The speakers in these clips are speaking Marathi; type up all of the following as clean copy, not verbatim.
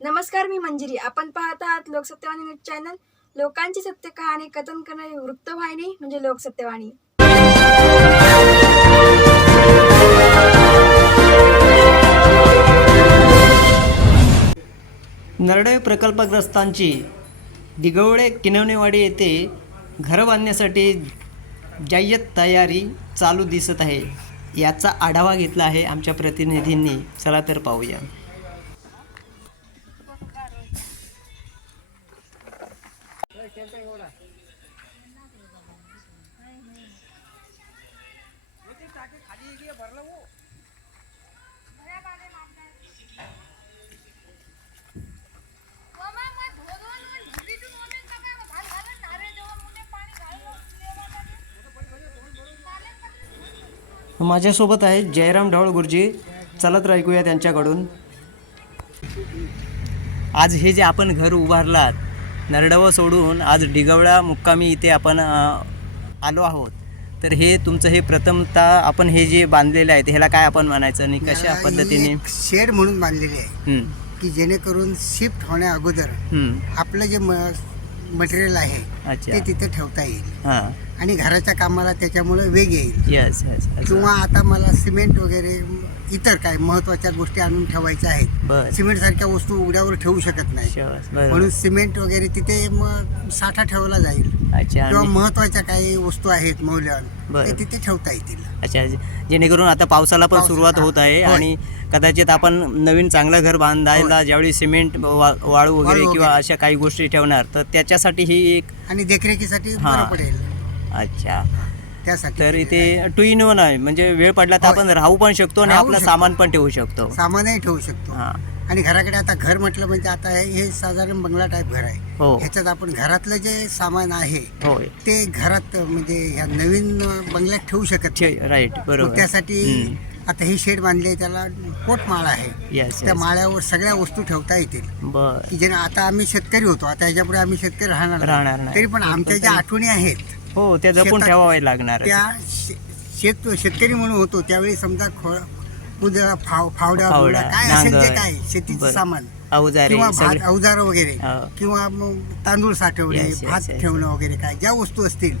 नमस्कार, मी मंजिरी. आपण पाहत आहात लोकसत्यवाणी न्यूज चॅनल. लोकांची सत्य कहाणी कथन करणारी वृत्तवाहिनी म्हणजे लोकसत्यवाणी. नरडे प्रकल्पग्रस्तांची दिगवळे किनवणेवाडी येथे घर बांधण्यासाठी जय्यत तयारी चालू दिसत आहे. याचा आढावा घेतला आहे आमच्या प्रतिनिधींनी. चला तर पाहूया. माझ्यासोबत आहे जयराम ढवळ गुरुजी. चला तर ऐकूया त्यांच्याकडून. आज हे जे आपण घर उभारलात नरडवं सोडून आज डिगवळा मुक्कामी इथे आपण आलो आहोत, तर हे तुमचं हे प्रथमतः आपण हे जे बांधलेलं आहे ह्याला काय आपण म्हणायचं आणि कशा पद्धतीने? शेड म्हणून बांधलेली आहे की जेणेकरून शिफ्ट होण्या अगोदर आपलं जे मटेरियल आहे ते तिथे ठेवता येईल आणि घराच्या कामाला त्याच्यामुळे वेग येईल. Yes yes. किंवा आता मला सिमेंट वगैरे इतर काय महत्त्वाच्या गोष्टी आणून ठेवायच्या आहेत. सिमेंट सारख्या वस्तू उघड्यावर ठेवू शकत नाही, म्हणून सिमेंट वगैरे तिथे मग साठा ठेवला जाईल. किंवा महत्त्वाच्या काही वस्तू आहेत मौल्यवान ते तिथे ठेवता येतील. अच्छा, जेणेकरून आता पावसाला पण सुरुवात होत आहे आणि कदाचित आपण नवीन चांगलं घर बांधायला ज्यावेळी सिमेंट वाळू वगैरे किंवा अशा काही गोष्टी ठेवणार तर त्याच्यासाठी ही एक आणि देखरेखीसाठी बरं पडेल. अच्छा, त्यासाठी तर इथे 2 in 1 आहे, म्हणजे वेळ पडला तर आपण राहू पण शकतो आणि आपलं सामान पण ठेवू शकतो. सामानही ठेवू शकतो. आणि घराकडे आता घर म्हटलं म्हणजे आता हे साधारण बंगला टाईप घर आहे. ह्याच्यात आपण घरातलं जे सामान आहे ते घरात म्हणजे ह्या नवीन बंगल्यात ठेवू शकत नाही. राईट, बरोबर. त्यासाठी आता हे शेड बांधले, त्याला पोटमाळा आहे. त्या माळ्यावर सगळ्या वस्तू ठेवता येतील. की जे आता आम्ही शेतकरी होतो, आता ह्याच्यापुढे आम्ही शेतकरी राहणार नाही, तरी पण आमच्या ज्या आठवणी आहेत त्या जपून ठेवाव्या लागणार. त्या शेतकरी म्हणून होतो त्यावेळी समजा कुदळा फावडा काय असेल ते काय शेतीचं सामान किंवा भात अवजार वगैरे किंवा तांदूळ साठवणे, भात ठेवणं वगैरे काय ज्या वस्तू असतील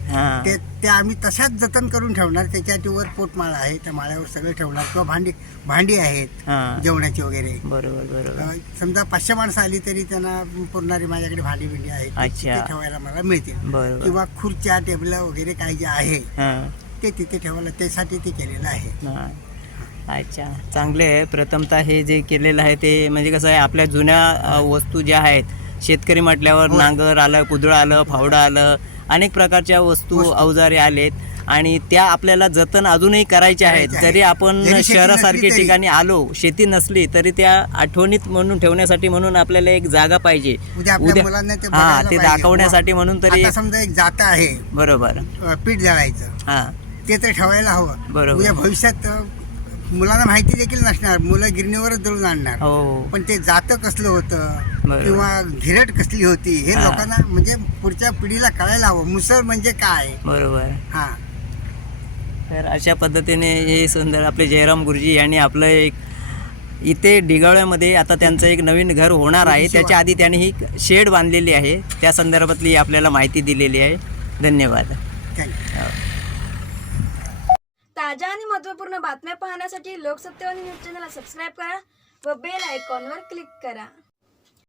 त्या आम्ही तशाच जतन करून ठेवणार. त्याच्यावर पोटमाळा आहे, त्या माळ्यावर सगळं ठेवणार. किंवा भांडी आहेत जेवणाची वगैरे. बरोबर. समजा 500 माणसं आली तरी त्यांना पुरणारी माझ्याकडे भांडी आहेत ते ठेवायला मला मिळतील. किंवा खुर्च्या टेबल वगैरे काही जे आहे ते तिथे ठेवायला त्यासाठी ते केलेलं आहे. अच्छा, चांगले आहे. प्रथमतः हे जे केलेलं आहे ते म्हणजे कसं आहे, आपल्या जुन्या वस्तू ज्या आहेत शेतकरी म्हटल्यावर नांगर आलं, कुदळ आलं, फावडं आलं, अनेक प्रकारच्या वस्तू अवजारे आलेत आणि त्या आपल्याला जतन अजूनही करायच्या आहेत. जरी आपण शहरासारख्या ठिकाणी आलो, शेती नसली तरी त्या आठवणीत म्हणून ठेवण्यासाठी म्हणून आपल्याला एक जागा पाहिजे उद्या ते दाखवण्यासाठी म्हणून. तरी समजा एक जाता आहे, बरोबर, पीठ जाळायचं ते तर ठेवायला हवं. बरोबर. भविष्यात मुलांना माहिती देखील नसणार, मुलं गिरणीवरच दळून आणणार. पण ते जातं कसलं होतं किंवा घिरट कसली होती हे लोकांना म्हणजे पुढच्या पिढीला कळायला हवं. मुसळ म्हणजे काय. बरोबर. तर अशा पद्धतीने हे सुंदर आपले जयराम गुरुजी यांनी आपलं एक इथे डिगावळ्यामध्ये आता त्यांचं एक नवीन घर होणार आहे. त्याच्या आधी त्यांनी ही शेड बांधलेली आहे, त्या संदर्भातली आपल्याला माहिती दिलेली आहे. धन्यवाद. ताज्या आणि महत्त्वपूर्ण बातम्या पाहण्यासाठी लोकसत्यवाणी न्यूज चॅनलला सबस्क्राईब करा व बेल आयकॉनवर क्लिक करा.